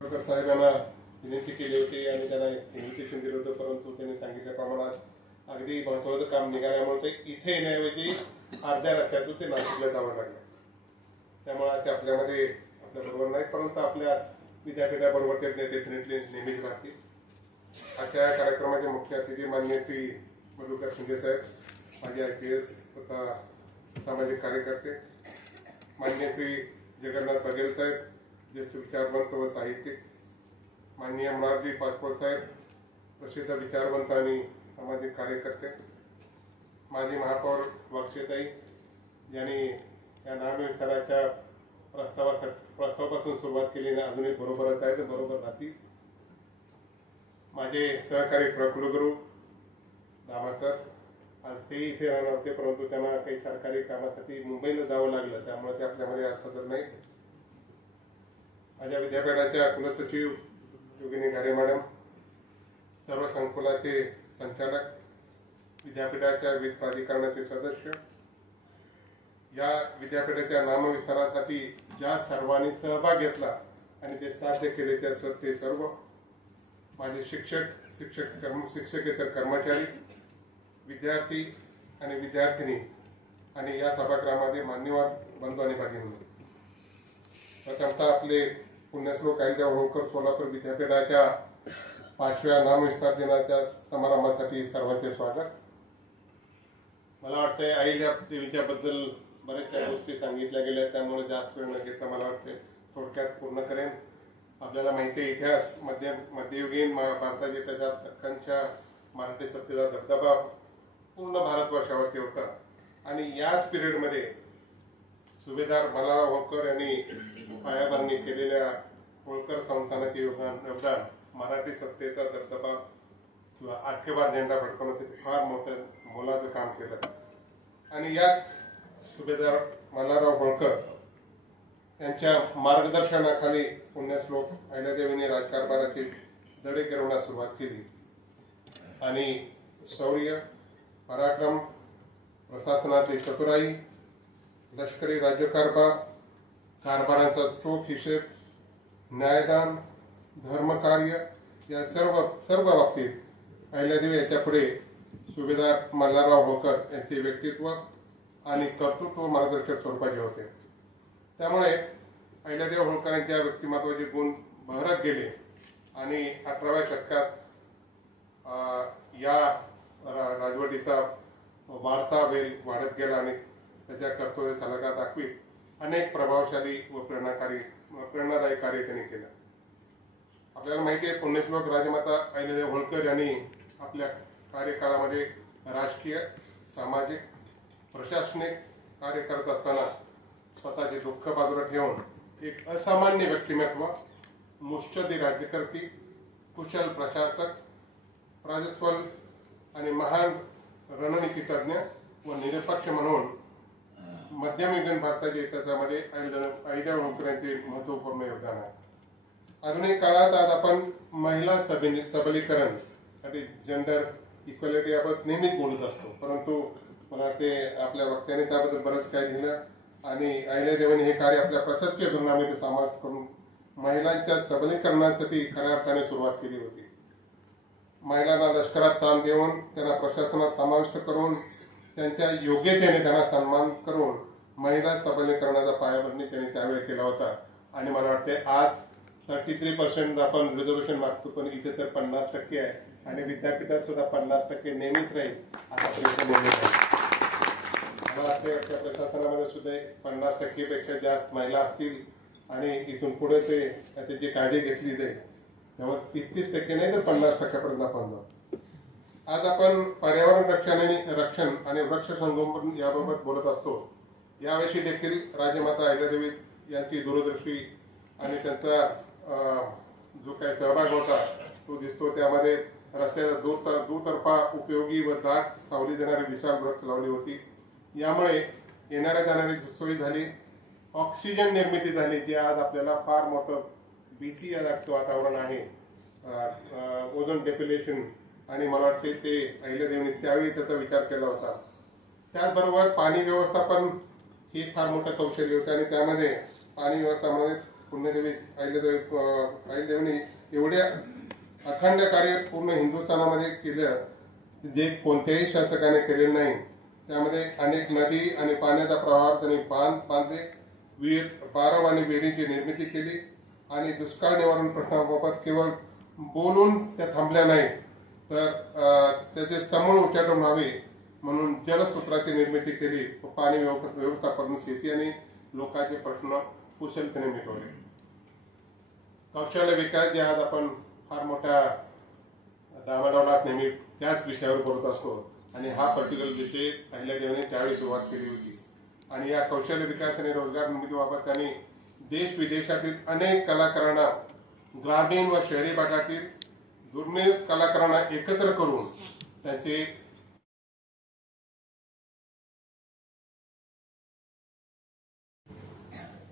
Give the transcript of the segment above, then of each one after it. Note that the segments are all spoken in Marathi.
साहेबांना विनंती केली होती आणि त्यांना इन्व्हिटेशन दिलं होतं, परंतु त्यांनी सांगितल्याप्रमाणे अगदी महत्वाचं काम निघाल्यामुळे ते इथे येण्याऐवजी अर्ध्या रस्त्यातून ते नाशिकला जावं लागलं. त्यामुळे ते आपल्यामध्ये आपल्याबरोबर नाही, परंतु आपल्या विद्यापीठाबरोबर ते डेफिनेटली नेहमीच राहतील. आजच्या कार्यक्रमाचे मुख्य अतिथी माननीय श्री मधुकर शिंदे साहेब, माजी IPS तथा सामाजिक कार्यकर्ते, माननीय श्री जगन्नाथ बघेल साहेब, ज्येष्ठ विचारवंत व साहित्यिक, माननीय मोरारजी पासपोर्ट साहेब, प्रसिद्ध विचारवंत आणि सामाजिक कार्यकर्ते, माजी महापौर वाक्षेताई यांनी या नामविस्ताराच्या प्रस्तावापासून सुरुवात केली आणि अजूनही बरोबरच आहे, बरोबर राहतील. माझे सहकारी कुलगुरू दामा सर, आज ते इथे राहणार होते, परंतु त्यांना काही सरकारी कामासाठी मुंबईला जावं लागलं, त्यामुळे ते आपल्यामध्ये आज हजर नाही. माझ्या विद्यापीठाच्या कुलसचिव योगिनी घारे मॅडम, सर्व संकुलाचे संचालक, विद्यापीठाच्या विविध प्राधिकरणाचे सदस्य, या विद्यापीठाच्या नामविस्तारासाठी ज्या सर्वांनी सहभाग घेतला आणि ते साध्य केले ते सर्व, माझे शिक्षकेतर कर्मचारी, विद्यार्थी आणि विद्यार्थिनी आणि या सभागृहामध्ये मान्यवर बंधू आणि भगिनी, प्रथमतः आपले पुण्यश्लोक अहिल्यादेवी होळकर सोलापूर विद्यापीठाच्या 5व्या नामविस्तार दिनाच्या समारंभासाठी सर्वांचे स्वागत. मला वाटतंय अहिल्यादेवीच्या बद्दल बऱ्याचशा गोष्टी सांगितल्या गेल्या, त्यामुळे जास्त वेळ न घेता मला वाटते थोडक्यात पूर्ण करेन. आपल्याला माहिती आहे, इतिहास मध्ययुगीन भारताच्या त्याच्या दख्खनच्या मराठी सत्तेचा दबदबा पूर्ण भारतवर्षावरती होता आणि याच पिरियडमध्ये सुभेदार मल्हारराव होळकर यांनी पायाभरणी केलेल्या होळकर संस्थानाचे योगदान मराठी सत्तेचा दबदबा किंवा आठकेबार झेंडा फडकवण्यासाठी फार मोठं मोलाचं काम केलं. आणि याच सुभेदार मल्हारराव होळकर यांच्या मार्गदर्शनाखाली पुण्यश्लोक अहिल्यादेवीने राजकारभाराची धडे गिरवण्यास सुरुवात केली आणि शौर्य, पराक्रम, प्रशासनाची चतुराई, लष्करी राज्यकारभार, कारभारांचा चोख हिशेब, न्यायदान, धर्मकार्य या सर्व बाबतीत अहिल्यादेवी याच्या पुढे सुभेदार मल्हारराव होळकर यांचे व्यक्तित्व आणि कर्तृत्व मार्गदर्शक स्वरूपाचे होते. त्यामुळे अहिल्यादेवी होळकर यांच्या व्यक्तिमत्वाचे गुण बहरत गेले आणि 18व्या शतकात या राजवटीचा वाढता वेग वाढत गेला आणि त्याच्या कर्तव्य सलगा दाखवीत अनेक प्रभावशाली व प्रेरणादायी कार्य त्यांनी केलं. आपल्याला माहिती आहे, पुण्यश्लोक राजमाता अहिल्यादेवी होळकर यांनी आपल्या कार्यकाळामध्ये राजकीय, सामाजिक, प्रशासनिक कार्य करत असताना स्वतःचे दुःख बाजूला ठेवून एक असामान्य व्यक्तिमत्व, मुत्सद्दी राज्यकर्ती, कुशल प्रशासक, प्राजस्वल आणि महान रणनीती तज्ञ व निरपक्ष म्हणून मध्यमयुगीन भारताच्या इतिहासामध्ये अहिल्यादेवी होळकर यांचे महत्वपूर्ण योगदान आहे. आधुनिक काळात आज आपण महिला सबलीकरण साठी जेंडर इक्वॅलिटी याबाबत नेहमीच बोलत असतो, परंतु मला ते आपल्या वक्त्याने त्याबद्दल बरंच काय लिहिलं आणि अहिल्यादेवीने हे कार्य आपल्या प्रशासकीय धोरणामध्ये समाविष्ट करून महिलांच्या सबलीकरणासाठी खऱ्या अर्थाने सुरुवात केली होती. महिलांना लष्करात स्थान देऊन त्यांना प्रशासनात समाविष्ट करून त्यांच्या योग्यतेने त्यांना सन्मान करून महिला सबलीकरणाचा पायाभरणी त्यांनी त्यावेळी केला होता. आणि मला वाटते आज 33% आपण रिझर्वेशन मागतो, पण इथे तर 50% आहे आणि विद्यापीठात सुद्धा 50% नेहमीच राहील असा प्रयत्न नेहमी आहे. मला वाटते प्रशासनामध्ये सुद्धा 50% पेक्षा जास्त महिला असतील आणि इथून पुढे ते त्याची काळजी घेतली जाईल, त्यामुळे 33% नाही तर 50% आपण जाऊ. आज आपण पर्यावरण रक्षण आणि वृक्ष संगोपन याबाबत बोलत असतो. याविषयी देखील राजमाता अहिल्यादेवी यांची दूरदृष्टी आणि त्यांचा जो काही सहभाग होता तो दिसतो. त्यामध्ये रस्त्याच्या दुतर्फा उपयोगी व दाट सावली देणारी विशाल वृक्ष लावली होती. यामुळे येणाऱ्या जाणारी सोय झाली, ऑक्सिजन निर्मिती झाली, जी आज आपल्याला फार मोठं भीतीदायक वातावरण आहे, ओझोन डेप्युलेशन, आणि मला वाटते ते अहिल्यादेवीने त्यावेळी त्याचा विचार केला होता. त्याचबरोबर पाणी व्यवस्थापन ही फार मोठं कौशल्य होतं आणि त्यामध्ये पाणी व्यवस्थापनामध्ये पुण्यदेवी अहिल्यादेवीने एवढ्या अखंड कार्य पूर्ण हिंदुस्थानामध्ये केलं जे कोणत्याही शासकाने केलेलं नाही. त्यामध्ये अनेक नदी आणि पाण्याचा प्रवाह त्यांनी बांधले, विहीर, बारव आणि विहिरींची निर्मिती केली आणि दुष्काळ निवारण प्रश्नाबाबत केवळ बोलून त्या थांबल्या नाही, तर त्याचे समूळ उच्चाटन व्हावे म्हणून जलसूत्राची निर्मिती केली. पाणी व्यवस्थापन, शेती आणि लोकांचे प्रश्न कुशलतेने मिटवले. कौशल्य विकास जे आज आपण फार मोठ्या दामाडौलात नेहमी त्याच विषयावर बोलत असतो आणि हा पर्टिक्युलर विषय अहिल्यादेवीने त्यावेळी सुरुवात केली होती. आणि या कौशल्य विकास आणि रोजगार निर्मितीबाबत त्यांनी देश विदेशातील अनेक कलाकारांना, ग्रामीण व शहरी भागातील दुर्मिळ कलाकारांना एकत्र करून त्यांचे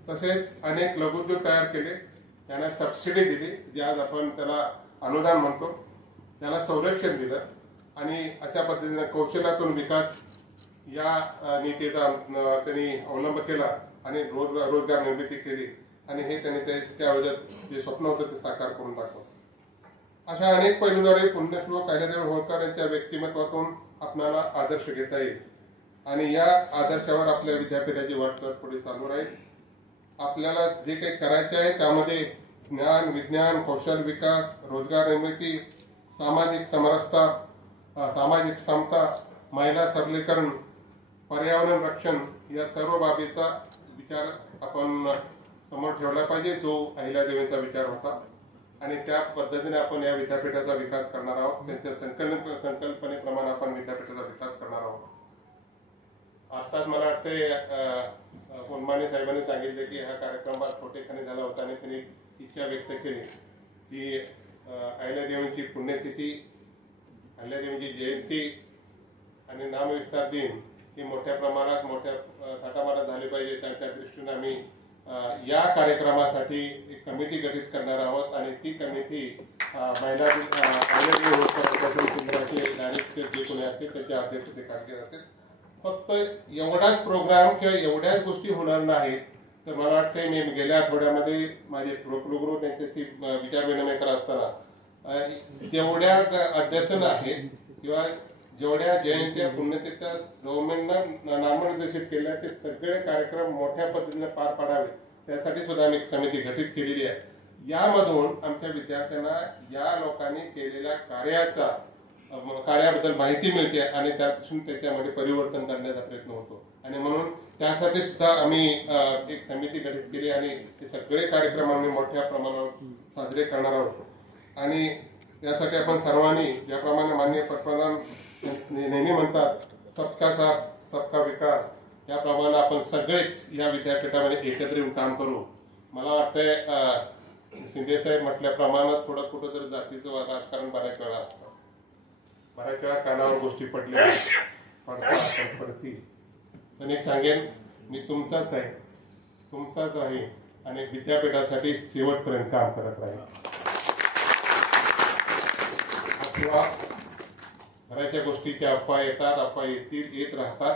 तसेच अनेक लघुउद्योग तयार केले, त्यांना सबसिडी दिली, जे आज आपण त्याला अनुदान म्हणतो, त्याला संरक्षण दिलं आणि अशा पद्धतीने कौशल्यातून विकास या नीतीचा त्यांनी अवलंब केला आणि रोजगार निर्मिती केली आणि हे त्यांनी त्यावेळेस जे स्वप्न होतं ते साकार करून दाखवलं. अशा अनेक पैलूद्वारे पुण्यश्लोक अहिल्यादेवी होळकर यांच्या व्यक्तिमत्वातून आपल्याला आदर्श घेता येईल आणि या आदर्शावर आपल्या विद्यापीठाची वाटचाल पुढे चालू राहील. आपल्याला जे काही करायचे आहे त्यामध्ये ज्ञान, विज्ञान, कौशल्य विकास, रोजगार निर्मिती, सामाजिक समरसता, सामाजिक समता, महिला सबलीकरण, पर्यावरण रक्षण या सर्व बाबीचा विचार आपण समोर ठेवला पाहिजे, जो अहिल्यादेवींचा विचार होता आणि त्या पद्धतीने आपण या विद्यापीठाचा विकास करणार आहोत. त्यांच्या संकल्पनेप्रमाणे आपण विद्यापीठाचा विकास करणार आहोत. आताच मला वाटते उन्माने साहेबांनी सांगितले की हा कार्यक्रम छोटेखानी झाला होता आणि त्यांनी इच्छा व्यक्त केली की अहिल्यादेवींची पुण्यतिथी, अहिल्यादेवींची जयंती आणि नामविस्तार दिन ही मोठ्या प्रमाणात मोठ्या थाटामाटात झाली पाहिजे. त्या दृष्टीने आम्ही या कार्यक्रमासाठी एक कमिटी गठीत करणार आहोत आणि ती कमिटी महिला अहिल्यादेवी होळकर डायरेक्टर जे कोणी असतील त्याच्या अध्यक्षतेखाली असेल. फक्त एवढाच प्रोग्राम किंवा एवढ्याच गोष्टी होणार नाहीत, तर मला वाटतं मी गेल्या आठवड्यामध्ये माझे कुलगुरू त्यांच्याशी विचार विनिमय करत असताना जेवढ्या अध्यासन आहेत किंवा जेवढ्या जयंत्या पुण्यतिथ्या गव्हर्नमेंटनं नामनिर्देशित केल्या ते सगळे कार्यक्रम मोठ्या पद्धतीने पार पाडावे त्यासाठी सुद्धा आम्ही समिती गठीत केलेली आहे. यामधून आमच्या विद्यार्थ्यांना या लोकांनी केलेल्या कार्याबद्दल माहिती मिळते आणि त्यापासून त्याच्यामध्ये परिवर्तन करण्याचा प्रयत्न होतो आणि म्हणून त्यासाठी सुद्धा आम्ही एक समिती गठीत केली आणि हे सगळे कार्यक्रम आम्ही मोठ्या प्रमाणावर साजरे करणार आहोत. आणि यासाठी आपण सर्वांनी, ज्याप्रमाणे माननीय पंतप्रधान नेहमी म्हणतात सबका साथ सबका विकास, याप्रमाणे आपण सगळेच या विद्यापीठामध्ये एकत्र येऊन काम करू. मला वाटतंय शिंदे साहेब म्हटल्याप्रमाणे थोडं कुठं तरी जातीचं राजकारण बऱ्याच वेळा असतं, बऱ्याच वेळा कानावर गोष्टी पडल्या पडतील. पण एक सांगेन, मी तुमचाच आहे, तुमचाच राहील आणि विद्यापीठासाठी शेवटपर्यंत काम करत राहील. किंवा बऱ्याचशा गोष्टीच्या अफवा येतात, अफवा येत राहतात,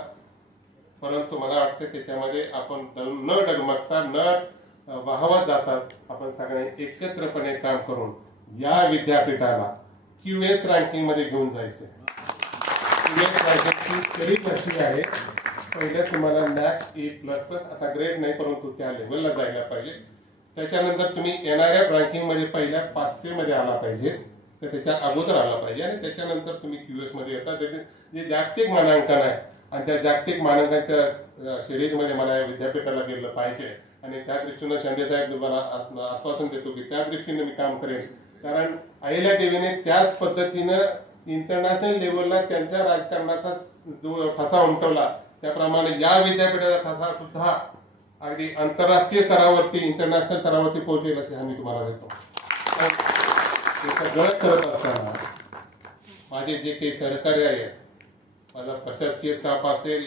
परंतु मला वाटतं त्याच्यामध्ये आपण न डगमगता, न वाहवत जातात, आपण सगळ्यांनी एकत्रपणे काम करून या विद्यापीठाला QS रँकिंग मध्ये घेऊन जायचं. QS रँकिंगची तरी अशी आहे, पहिल्या तुम्हाला NAC A++, आता ग्रेड नाही परंतु त्या लेवलला जायला पाहिजे. त्याच्यानंतर तुम्ही NRF रँकिंग मध्ये पहिल्या 500 मध्ये आला पाहिजे, तर त्याच्या अगोदर आला पाहिजे आणि त्याच्यानंतर तुम्ही QS मध्ये येता. जे जागतिक मानांकन आहे आणि त्या जागतिक मानांकनाच्या सिरीज मध्ये मला या विद्यापीठाला गेलं पाहिजे आणि त्या दृष्टीनं शिंदे साहेब तुम्हाला आश्वासन देतो की त्या दृष्टीने मी काम करेन. कारण अहिल्यादेवीने त्याच पद्धतीनं इंटरनॅशनल लेवलला त्यांच्या राजकारणाचा जो ठसा उमटवला, त्याप्रमाणे या विद्यापीठाचा ठसा सुद्धा अगदी आंतरराष्ट्रीय स्तरावरती, इंटरनॅशनल स्तरावरती पोहोचेल अशी हमी तुम्हाला देतो. हे सगळं करत असताना माझे जे काही सहकारी आहेत, माझा प्रशासकीय स्टाफ असेल,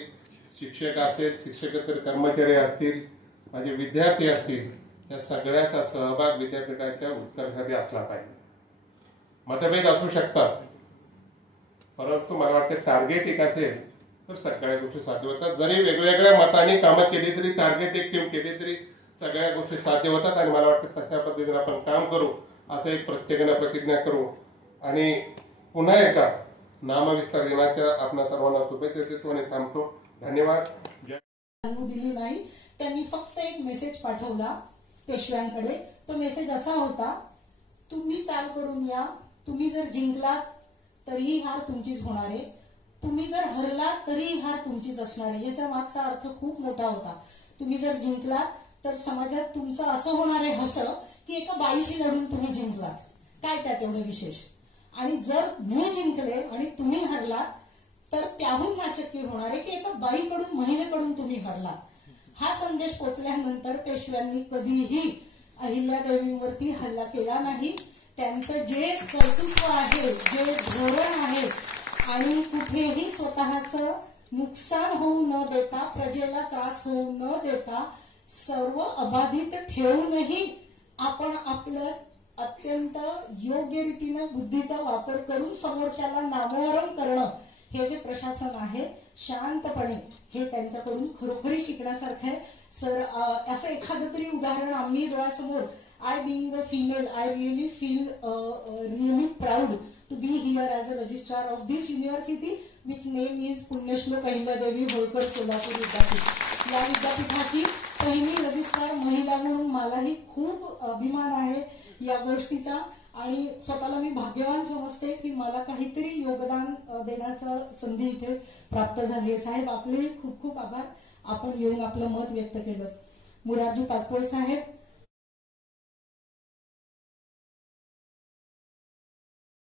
शिक्षक असेल, शिक्षकेतर कर्मचारी असतील, माझे विद्यार्थी असतील, या सगळ्याचा सहभाग विद्यापीठाच्या उत्कर्षासाठी असला पाहिजे. मतभेद असू शकतात, परंतु मला वाटतं टार्गेट एक असेल तर सगळ्या गोष्टी साध्य होतात. जरी वेगवेगळ्या मतांनी कामं केली तरी, टार्गेट एक टीम केली तरी सगळ्या गोष्टी साध्य होतात आणि मला वाटतं तशा पद्धतीने आपण काम करू असं एक प्रत्येकाने प्रतिज्ञा करू आणि पुन्हा एकदा नामविस्तार दिनाच्या आपल्या सर्वांना शुभेच्छा देतो आणि थांबतो. धन्यवाद. दिली नाही, त्यांनी फक्त एक मेसेज पाठवला पेशव्यांकडे. तो मेसेज असा होता, तुम्ही चाल करून या, तुम्ही जर जिंकलात तरीही हार तुमचीच होणार आहे, तुम्ही जर हरलात तरीही हार तुमचीच असणार आहे. याचा मागचा अर्थ खूप मोठा होता. तुम्ही जर जिंकलात तर समाजात तुमचं असं होणार आहे हसं की एका बाईशी लढून तुम्ही जिंकलात, काय त्यात एवढं विशेष. आणि जर मी जिंकले आणि तुम्ही हरलात तर त्याहून नाचक्की होणार आहे की एका बाईकडून महिलेकडून तुम्ही हरलात. हा संदेश पोचल्यानंतर पेशव्यांनी कधीही अहिल्यादेवींवरती हल्ला केला नाही. त्यांचं जे कर्तृत्व आहे, जे धोरण आहे आणि कुठेही स्वतःचं नुकसान होऊ न देता, प्रजेला त्रास होऊ न देता, सर्व अबाधित ठेवूनही आपण आपलं अत्यंत योग्य रीतीने बुद्धीचा वापर करून समोरच्याला नामोहरम करणं, हे जे प्रशासन आहे शांतपणे, हे त्यांच्याकडून खरोखरी शिकण्यासारखं आहे. सर, असं एखादं तरी उदाहरण आम्ही डोळ्यासमोर, I being a female, I really feel really proud to be here as a registrar of this university, which name is पुण्यश्लोक अहिल्यादेवी होळकर सोलापूर विद्यापीठ. या विद्यापीठाची पहिली रजिस्ट्रार महिला म्हणून मलाही खूप अभिमान आहे या गोष्टीचा आणि स्वतःला मी भाग्यवान समजते की मला काहीतरी योगदान देण्याचा संधी इथे प्राप्त झाली आहे. साहेब, आपले खूप खूप आभार. आपण येऊन आपलं मत व्यक्त केलं. मुरारजी पाचपोळे साहेब,